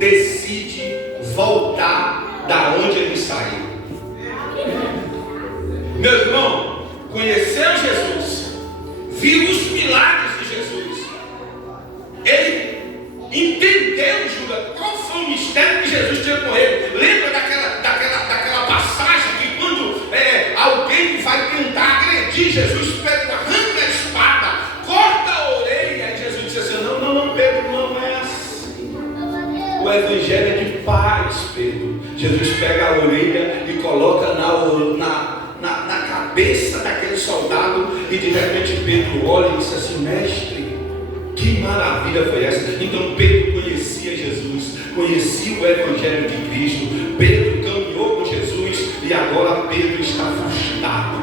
decide voltar da onde ele saiu. Meu irmão, conheceu Jesus, viu os milagres de Jesus, ele entendeu, Júlia, qual foi o mistério que Jesus tinha com ele. Lembra daquela passagem que quando alguém vai tentar agredir Jesus, Pedro arranca a espada, corta a orelha, e Jesus disse assim: não, Pedro, não é assim. O evangelho é de paz, Pedro. Jesus pega a orelha e coloca na cabeça daquele soldado, e de repente Pedro olha e diz assim: mestre, que maravilha foi essa? Então Pedro conhecia Jesus, conhecia o evangelho de Cristo. Pedro caminhou com Jesus e agora Pedro está frustrado,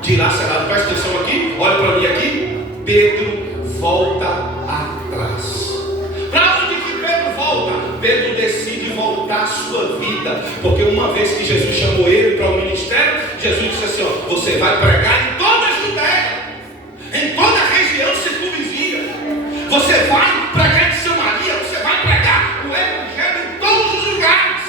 dilacerado. Presta atenção aqui, olha para mim aqui. Pedro volta atrás. Para onde que Pedro volta? Pedro decide voltar à sua vida, porque uma vez que Jesus chamou ele para o ministério, Jesus disse assim: ó, você vai pregar em toda a Judéia, em toda a região circunvizinha, você vai pregar em Samaria, você vai pregar o evangelho em todos os lugares.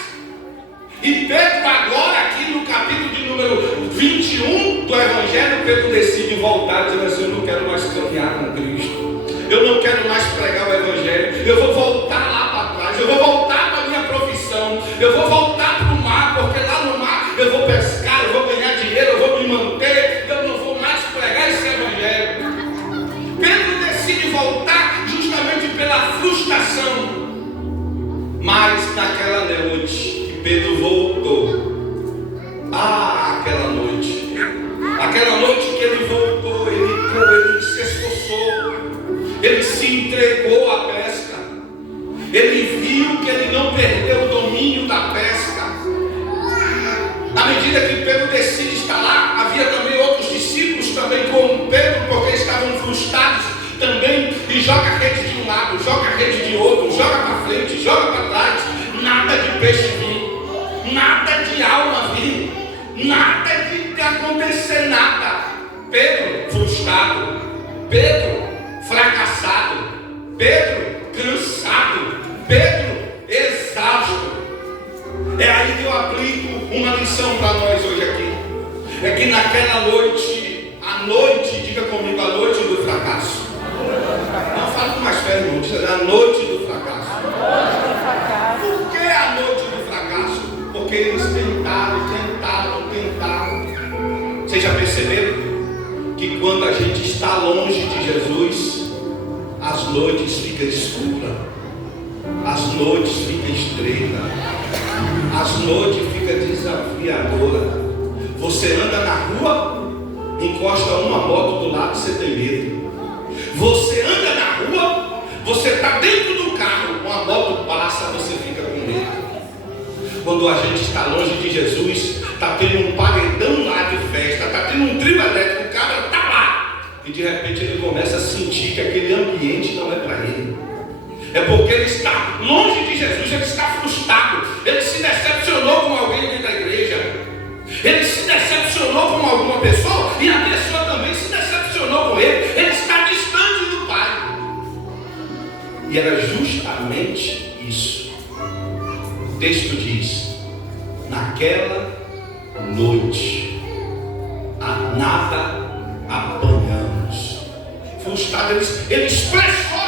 E Pedro agora, aqui no capítulo de número 21 do evangelho, Pedro decide voltar, dizendo assim: eu não quero mais caminhar com Cristo, eu não quero mais pregar o evangelho, eu vou voltar lá para trás, eu vou voltar para a minha profissão, eu vou voltar para o mar, porque lá no mar eu vou pescar, eu vou ganhar dinheiro, eu vou me manter, eu não vou mais pregar esse evangelho. Pedro decide voltar justamente pela frustração. Mas naquela noite que Pedro voltou, aquela noite que ele voltou, ele se esforçou, ele se entregou à pesca, ele viu que ele não perdeu o domínio da pesca. Na medida que Pedro decide estar lá, havia também outros discípulos também com Pedro, porque estavam frustrados também, e joga a rede de um lado, joga a rede de outro, joga para frente, joga para trás, nada de peixe vir, nada de alma vir, nada de acontecer nada. Pedro frustrado, Pedro fracassado, Pedro cansado, Pedro exausto. É aí que eu aplico uma lição para nós hoje aqui. É que naquela noite, a noite, diga comigo, a noite do fracasso. Não falo com mais fé, irmão, diz a noite do fracasso. Por que a noite do fracasso? Porque eles tentaram. Vocês já perceberam que quando a gente está longe de Jesus, as noites ficam escuras, as noites ficam estreitas, as noites ficam desafiadoras. Você anda na rua, encosta uma moto do lado, você tem medo. Você anda na rua, você está dentro do carro, uma moto passa, você fica com medo. Quando a gente está longe de Jesus, está tendo um paredão lá de festa, está tendo um trio elétrico, o cara está lá, e de repente ele começa a sentir que aquele ambiente não é para ele. É porque ele está longe de Jesus, ele está frustrado, ele se decepcionou com alguém dentro da igreja, ele se decepcionou com alguma pessoa, e a pessoa também se decepcionou com ele, ele está distante do Pai. E era justamente isso. O texto diz: naquela noite, a nada apanhamos. Frustrado, ele expressou